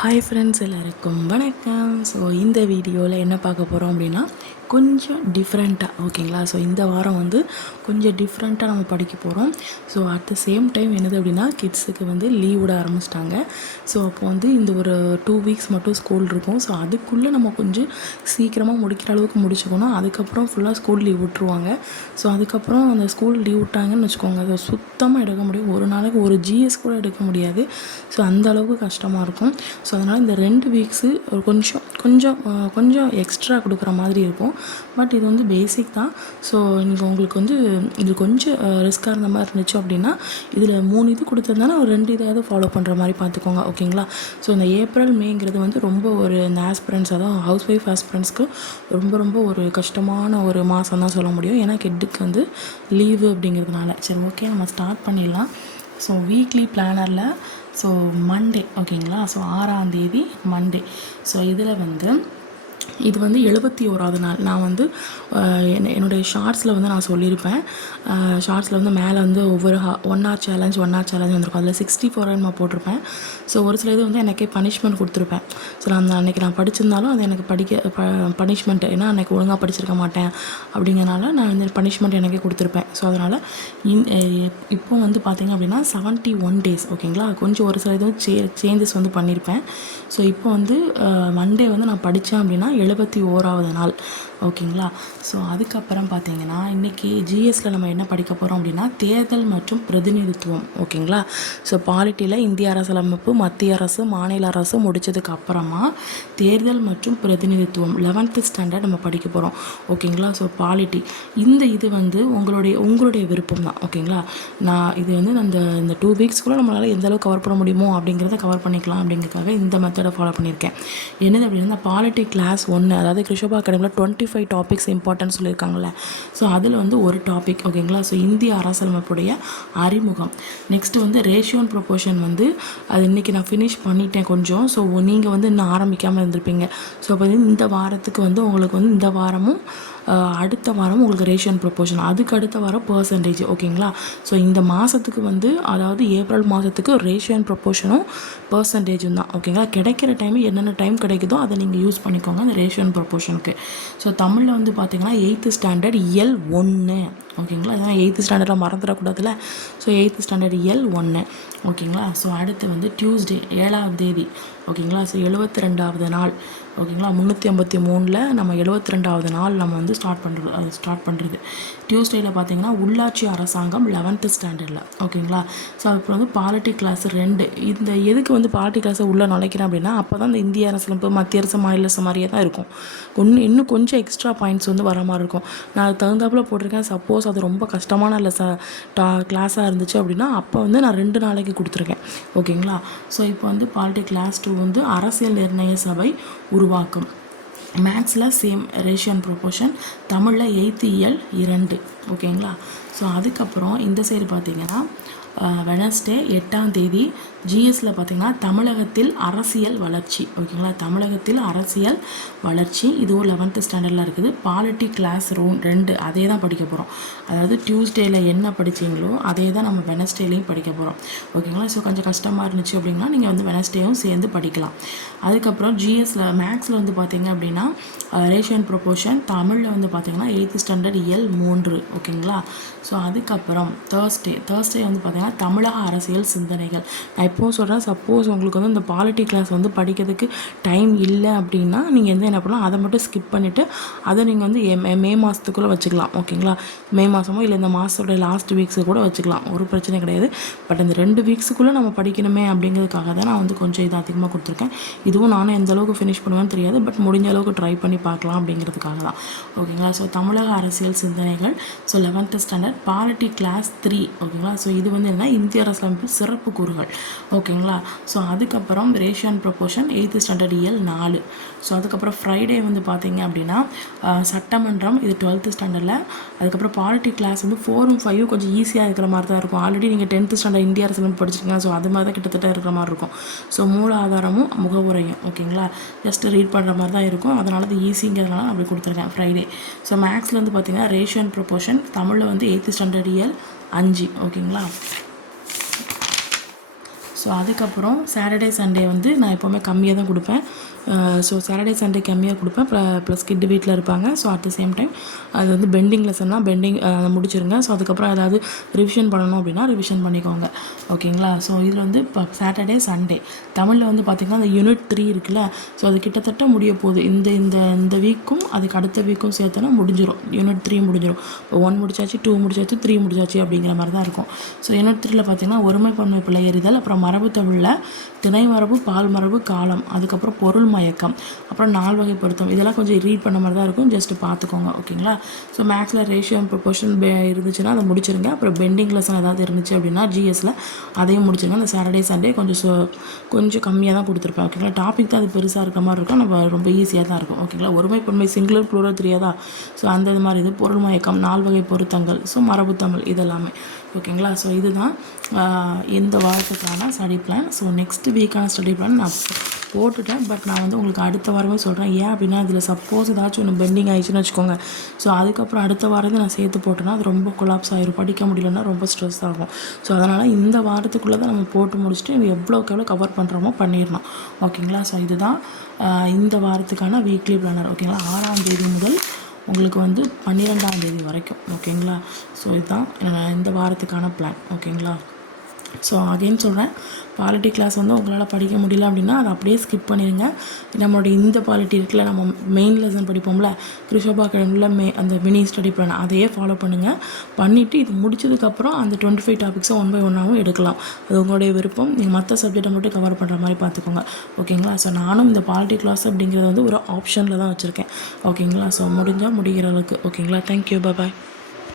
Hi friends, எல்லாருக்கும் வணக்கம். So இந்த வீடியோவில் என்ன பார்க்க போகிறோம் அப்படின்னா கொஞ்சம் டிஃப்ரெண்ட்டாக, ஓகேங்களா. ஸோ இந்த வாரம் வந்து கொஞ்சம் டிஃப்ரெண்ட்டாக நம்ம படிக்க போகிறோம். So at the same time என்னது அப்படின்னா கிட்ஸுக்கு வந்து லீவ் விட ஆரம்பிச்சிட்டாங்க. ஸோ அப்போ வந்து இந்த ஒரு 2 வீக்ஸ் மட்டும் ஸ்கூல் இருக்கும். ஸோ அதுக்குள்ளே நம்ம கொஞ்சம் சீக்கிரமாக முடிக்கிற அளவுக்கு முடிச்சுக்கணும். அதுக்கப்புறம் ஃபுல்லாக ஸ்கூல் லீவ் விட்ருவாங்க. ஸோ அதுக்கப்புறம் அந்த ஸ்கூல் லீவ் விட்டாங்கன்னு வச்சுக்கோங்க, அதை சுத்தமாக எடுக்க முடியும். ஒரு நாளைக்கு ஒரு ஜிஎஸ் கூட எடுக்க முடியாது. ஸோ அந்த அளவுக்கு கஷ்டமாக இருக்கும். ஸோ அதனால் இந்த 2 வீக்ஸு கொஞ்சம் எக்ஸ்ட்ரா கொடுக்குற மாதிரி இருக்கும். பட் இது வந்து பேசிக் தான். ஸோ நீங்கள் உங்களுக்கு வந்து இது கொஞ்சம் ரிஸ்க்காக இருந்த மாதிரி இருந்துச்சு அப்படின்னா இதில் 3 இது கொடுத்துருந்தானா ஒரு 2 இதாவது ஃபாலோ பண்ணுற மாதிரி பார்த்துக்கோங்க, ஓகேங்களா. ஸோ இந்த ஏப்ரல் மேங்கிறது வந்து ரொம்ப ஒரு இந்த ஆஸ்பிரண்ட்ஸ், அதாவது ஹவுஸ் ஒய்ஃப் ஆஸ்பிரண்ட்ஸ்க்கு ரொம்ப ஒரு கஷ்டமான ஒரு மாதம் தான் சொல்ல முடியும். ஏன்னா கிட்டுக்கு வந்து லீவு அப்படிங்கிறதுனால. சரி, ஓகே, நம்ம ஸ்டார்ட் பண்ணிடலாம். ஸோ வீக்லி பிளானரில் ஸோ மண்டே, ஓகேங்களா. ஸோ 6ஆம் தேதி மண்டே. ஸோ இதில் வந்து இது வந்து 71வது நாள். நான் வந்து என்னுடைய ஷார்ட்ஸில் வந்து நான் சொல்லியிருப்பேன். ஷார்ட்ஸில் வந்து மேலே வந்து ஒவ்வொரு 1 hour சேலஞ்ச் வந்திருக்கும். அதில் 64 நான் போட்டிருப்பேன். ஸோ ஒரு சில இது வந்து எனக்கே பனிஷ்மெண்ட் கொடுத்துருப்பேன். ஸோ அன்றைக்கி நான் படிச்சிருந்தாலும் அது எனக்கு பனிஷ்மெண்ட், ஏன்னா அன்றைக்கி ஒழுங்காக படிச்சிருக்க மாட்டேன் அப்படிங்கிறனால நான் இந்த பனிஷ்மெண்ட் எனக்கே கொடுத்துருப்பேன். ஸோ அதனால் இப்போ வந்து பார்த்திங்க அப்படின்னா 71 days, ஓகேங்களா. கொஞ்சம் ஒரு சில இது சேஞ்சஸ் வந்து பண்ணியிருப்பேன். ஸோ இப்போ வந்து மண்டே வந்து நான் படித்தேன் அப்படின்னா 71வது நாள், ஓகேங்களா. ஸோ அதுக்கப்புறம் பார்த்தீங்கன்னா இன்றைக்கி ஜிஎஸ்சில் நம்ம என்ன படிக்க போகிறோம் அப்படின்னா தேர்தல் மற்றும் பிரதிநிதித்துவம், ஓகேங்களா. ஸோ பாலிட்டியில் இந்திய அரசியலமைப்பு, மத்திய அரசு, மாநில அரசு முடித்ததுக்கு அப்புறமா தேர்தல் மற்றும் பிரதிநிதித்துவம் 11th ஸ்டாண்டர்ட் நம்ம படிக்க போகிறோம், ஓகேங்களா. ஸோ பாலிட்டி இது வந்து உங்களுடைய விருப்பம் தான், ஓகேங்களா. நான் இது வந்து இந்த 2 வீக்ஸ்க்குள்ளே நம்மளால் எந்த அளவுக்கு கவர் பண்ண முடியுமோ அப்படிங்கிறத கவர் பண்ணிக்கலாம் அப்படிங்கிறதுக்காக இந்த மெத்தடை ஃபாலோ பண்ணியிருக்கேன். என்னது அப்படின்னா இந்த பாலிட்டி கிளாஸ் 1, அதாவது கிருஷபா அகாடமியில் 25 டாபிக்ஸ் இம்பார்ட்டன்ட் சொல்லியிருக்காங்கல்ல. ஸோ அதில் வந்து ஒரு டாபிக், ஓகேங்களா. ஸோ இந்திய அரசியலமைப்புடைய அறிமுகம். நெக்ஸ்ட்டு வந்து ரேஷியோ அண்ட் ப்ரொபோர்ஷன் வந்து அது இன்றைக்கி நான் ஃபினிஷ் பண்ணிட்டேன் கொஞ்சம். ஸோ நீங்கள் வந்து இன்னும் ஆரம்பிக்காமல் இருந்திருப்பீங்க. ஸோ அப்போ இந்த வாரத்துக்கு வந்து உங்களுக்கு வந்து இந்த வாரமும் அடுத்த வாரம் உங்களுக்கு ரேஷியோ அண்ட் ப்ரொபோர்ஷன், அதுக்கு அடுத்த வாரம் பர்சன்டேஜ், ஓகேங்களா. ஸோ இந்த மாதத்துக்கு வந்து அதாவது ஏப்ரல் மாதத்துக்கு ரேஷியோ அண்ட் ப்ரொபோர்ஷனும் பர்சன்டேஜும் தான், ஓகேங்களா. கிடைக்கிற டைம் என்னென்ன டைம் கிடைக்குதோ அதை நீங்கள் யூஸ் பண்ணிக்கோங்க அந்த ரேஷியோ அண்ட் ப்ரொபோர்ஷனுக்கு. ஸோ தமிழில் வந்து பார்த்திங்கன்னா 8th ஸ்டாண்டர்ட் இயல் 1, ஓகேங்களா. இதெல்லாம் 8th ஸ்டாண்டர்டில் மறந்துடக்கூடாதுல்ல. ஸோ 8th ஸ்டாண்டர்ட் இயல் 1, ஓகேங்களா. ஸோ அடுத்து வந்து டியூஸ்டே 7ஆம் தேதி, ஓகேங்களா. ஸோ 72வது நாள், ஓகேங்களா. 353ல் நம்ம 72வது நாள் நம்ம வந்து ஸ்டார்ட் பண்ணுறது டியூஸ்டேயில் பார்த்தீங்கன்னா உள்ளாட்சி அரசாங்கம் 11th ஸ்டாண்டர்டில், ஓகேங்களா. ஸோ அப்புறம் வந்து பாலிட்டி கிளாஸ் 2. இந்த எதுக்கு வந்து பாலிட்டி கிளாஸை உள்ளே நுழைக்கிறேன் அப்படின்னா அப்போ தான் இந்த இந்திய அரசியலமைப்பு, மத்திய அரசு, மாநில அரசு மாதிரியே தான் இருக்கும். இன்னும் கொஞ்சம் எக்ஸ்ட்ரா பாயிண்ட்ஸ் வந்து வர மாதிரி இருக்கும். நான் அது தகுந்தாப்பில் போட்டிருக்கேன். சப்போஸ் அது ரொம்ப கஷ்டமான கிளாஸாக இருந்துச்சு அப்படின்னா அப்போ வந்து நான் 2 நாளைக்கு கொடுத்துருக்கேன், ஓகேங்களா. ஸோ இப்போ வந்து பாலிட்டி கிளாஸ் 2 வந்து அரசியல் நிர்ணய சபை உருவாக்கும். மேத்ஸில் சேம் ரேஷியோ அண்ட் ப்ரொபோர்ஷன். தமிழில் 8th இயல் 2, ஓகேங்களா. ஸோ அதுக்கப்புறம் இந்த சைடு பார்த்திங்கன்னா வெனஸ்டே 8ஆம் தேதி ஜிஎஸ்சில் பார்த்திங்கன்னா தமிழகத்தில் அரசியல் வளர்ச்சி, ஓகேங்களா. தமிழகத்தில் அரசியல் வளர்ச்சி, இதுவும் 11th ஸ்டாண்டர்டில் இருக்குது. பாலிட்டி கிளாஸ் 2 அதே தான் படிக்க போகிறோம். அதாவது டியூஸ்டேயில் என்ன படித்தீங்களோ அதே தான் நம்ம வெனஸ்டேலையும் படிக்க போகிறோம், ஓகேங்களா. ஸோ கொஞ்சம் கஷ்டமாக இருந்துச்சு அப்படின்னா நீங்கள் வந்து வெனஸ்டேயும் சேர்ந்து படிக்கலாம். அதுக்கப்புறம் ஜிஎஸ்சில் மேக்ஸில் வந்து பார்த்திங்க அப்படின்னா ரேஷியோ அண்ட் ப்ரொபோர்ஷன். தமிழில் வந்து பார்த்திங்கன்னா 8th ஸ்டாண்டர்ட் இயல் 3, ஓகேங்களா. ஸோ அதுக்கப்புறம் தேர்ஸ்டே வந்து பார்த்திங்கன்னா தமிழக அரசியல் சிந்தனைகள். நான் இப்போவும் சொல்கிறேன், சப்போஸ் உங்களுக்கு வந்து இந்த பாலிட்டி கிளாஸ் வந்து படிக்கிறதுக்கு டைம் இல்லை அப்படின்னா நீங்கள் என்ன பண்ணலாம், அதை மட்டும் ஸ்கிப் பண்ணிவிட்டு அதை நீங்கள் வந்து மே மாதத்துக்குள்ளே வச்சுக்கலாம், ஓகேங்களா. மே மாதமோ இல்லை இந்த மாதத்தோட லாஸ்ட் வீக்ஸு கூட வச்சுக்கலாம், ஒரு பிரச்சனை கிடையாது. பட் இந்த 2 வீக்ஸுக்குள்ளே நம்ம படிக்கணுமே அப்படிங்கிறதுக்காக தான் நான் வந்து கொஞ்சம் இது அதிகமாக கொடுத்துருக்கேன். இதுவும் நானும் எந்த அளவுக்கு ஃபினிஷ் பண்ணுவேன்னு தெரியாது, பட் முடிஞ்ச அளவுக்கு ட்ரை பண்ணி பார்க்கலாம் அப்படிங்கிறதுக்காக தான், ஓகேங்களா. ஸோ தமிழக அரசியல் சிந்தனைகள். So 11th standard polity class 3, ஓகேங்களா. ஸோ இது வந்து என்ன, இந்திய அரசியலமைப்பு சிறப்பு கூறுகள், ஓகேங்களா. ஸோ அதுக்கப்புறம் ratio and proportion 8th standard இயல் 4. ஸோ அதுக்கப்புறம் ஃப்ரைடே வந்து பார்த்திங்க அப்படின்னா சட்டமன்றம், இது 12th ஸ்டாண்டர்டில். அதுக்கப்புறம் பாலிட்டி கிளாஸ் வந்து 4ம் 5ம் கொஞ்சம் ஈஸியாக இருக்கிற மாதிரி தான் இருக்கும். ஆல்ரெடி நீங்கள் 10th ஸ்டாண்டர்ட் இந்திய அரசியலமைப்பு படிச்சிருக்கீங்க. ஸோ அது மாதிரி தான் கிட்டத்தட்ட இருக்கிற மாதிரி இருக்கும். ஸோ மூல ஆதாரமும் முகவுரையும், ஓகேங்களா. ஜஸ்ட் ரீட் பண்ணுற மாதிரி தான் இருக்கும். அதனால அது ஈஸிங்கிறதுனால அப்படி கொடுத்துருக்கேன் ஃப்ரைடே. ஸோ மேக்ஸில் வந்து பார்த்திங்கன்னா ரேஷியோ அண்ட் ப்ரொபோர்ஷன். தமிழில் வந்து 8th ஸ்டாண்டர்ட் இயல் 5, ஓகேங்களா. ஸோ ஸோ அதுக்கப்புறம் சாட்டர்டே சண்டே வந்து நான் எப்போவுமே கம்மியாக தான் கொடுப்பேன். ஸோ சாட்டர்டே சண்டே கம்மியாக கொடுப்பேன். ப்ளஸ் கிட் வீட்டில் இருப்பாங்க. So at the same time அது வந்து பெண்டிங் லெசன்னா பெண்டிங் முடிச்சிருங்க. ஸோ அதுக்கப்புறம் ஏதாவது ரிவிஷன் பண்ணணும் அப்படின்னா ரிவிஷன் பண்ணிக்கோங்க. ஓகேங்களா? ஸோ இதில் வந்து இப்போ சாட்டர்டே சண்டே தமிழில் வந்து பார்த்திங்கன்னா அந்த யூனிட் 3 இருக்குல்ல, ஸோ அது கிட்டத்தட்ட முடிய போகுது. இந்த இந்த இந்த வீக்கும் அதுக்கு அடுத்த வீக்கும் சேர்த்தனா முடிஞ்சிடும். யூனிட் 3 முடிஞ்சிடும். இப்போ 1 முடிச்சாச்சு, 2 முடிச்சாச்சு, 3 முடிச்சாச்சு அப்படிங்கிற மாதிரி தான் இருக்கும். ஸோ யூனிட் 3ல பார்த்திங்கன்னா ஒருமைப்பன்மை பிழை எறிதல், அப்புறம் மரபு தமிழில் திணை மரபு, பால் மரபு, காலம், அதுக்கப்புறம் பொருள் மயக்கம், அப்புறம் 4 வகை பொருத்தம். இதெல்லாம் கொஞ்சம் ரீட் பண்ண மாதிரி தான் இருக்கும். ஜஸ்ட் பார்த்துக்கோங்க. ஓகேங்களா? ஸோ மேக்ஸில் ரேஷியோ ப்ரொபோர்ஷன் இருந்துச்சுன்னா அதை முடிச்சிருங்க. அப்புறம் பெண்டிங் லெசன் ஏதாவது இருந்துச்சு அப்படின்னா ஜிஎஸ்ல அதையும் முடிச்சிருங்க. அந்த சாட்டர்டே சண்டே கொஞ்சம் கம்மியாக தான் கொடுத்துருப்பேன். ஓகேங்களா? டாபிக் தான் அது பெருசாக இருக்க மாதிரி இருக்கும். நம்ம ரொம்ப ஈஸியாக தான் இருக்கும். ஓகேங்களா? ஒருமைப்பன்மை சிங்குலர் ப்ளூரல் தெரியாதா? ஸோ அந்த மாதிரி இது பொருள் மயக்கம், 4 வகை பொருத்தங்கள், ஸோ மரபு தமிழ் இதெல்லாமே. ஓகேங்களா? ஸோ இதுதான் இந்த வாரத்துக்கான ஸ்டடி பிளான். ஸோ நெக்ஸ்ட் வீக்கான ஸ்டடி பிளான் நான் போட்டுட்டேன். பட் நான் வந்து உங்களுக்கு அடுத்த வாரமே சொல்கிறேன். ஏன் அப்படின்னா இதில் சப்போஸ் ஏதாச்சும் ஒன்று பெண்டிங் ஆகிடுச்சுன்னு வச்சுக்கோங்க. ஸோ அதுக்கப்புறம் அடுத்த வாரத்தை நான் சேர்த்து போட்டேன்னா அது ரொம்ப கொலாப்ஸ் ஆகிரும். படிக்க முடியலன்னா ரொம்ப ஸ்ட்ரெஸ் ஆகும். ஸோ அதனால் இந்த வாரத்துக்குள்ளே தான் நம்ம போட்டு முடிச்சுட்டு எவ்வளோக்கு எவ்வளோ கவர் பண்ணுறோமோ பண்ணிடணும். ஓகேங்களா? ஸோ இதுதான் இந்த வாரத்துக்கான வீக்லி பிளானர். ஓகேங்களா? 6ஆம் தேதி முதல் உங்களுக்கு வந்து 12ஆம் தேதி வரைக்கும். ஓகேங்களா? ஸோ இதுதான் இந்த வாரத்துக்கான பிளான். ஓகேங்களா? ஸோ அகைன் சொல்கிறேன், பாலிட்டி கிளாஸ் வந்து உங்களால் படிக்க முடியல அப்படின்னா அதை அப்படியே ஸ்கிப் பண்ணிடுங்க. நம்மளுடைய இந்த பாலிட்டி இருக்குல்ல, நம்ம மெயின் லெசன் படிப்போம்ல கிருஷோபா அகாடமியில் அந்த மினி ஸ்டடி பிளான் அதையே ஃபாலோ பண்ணுங்கள். பண்ணிவிட்டு இது முடிச்சதுக்கப்புறம் அந்த 25 டாபிக்ஸை 1 by 1ஆகவும் எடுக்கலாம். அது உங்களுடைய விருப்பம். நீங்கள் மற்ற சப்ஜெக்டை மட்டும் கவர் பண்ணுற மாதிரி பார்த்துக்கோங்க. ஓகேங்களா? ஸோ நானும் இந்த பாலிட்டி கிளாஸ் அப்படிங்கிறது வந்து ஒரு ஆப்ஷனில் தான் வச்சுருக்கேன். ஓகேங்களா? ஸோ முடிஞ்சால் முடிகிற அளவுக்கு. ஓகேங்களா? தேங்க்யூ. பாய்.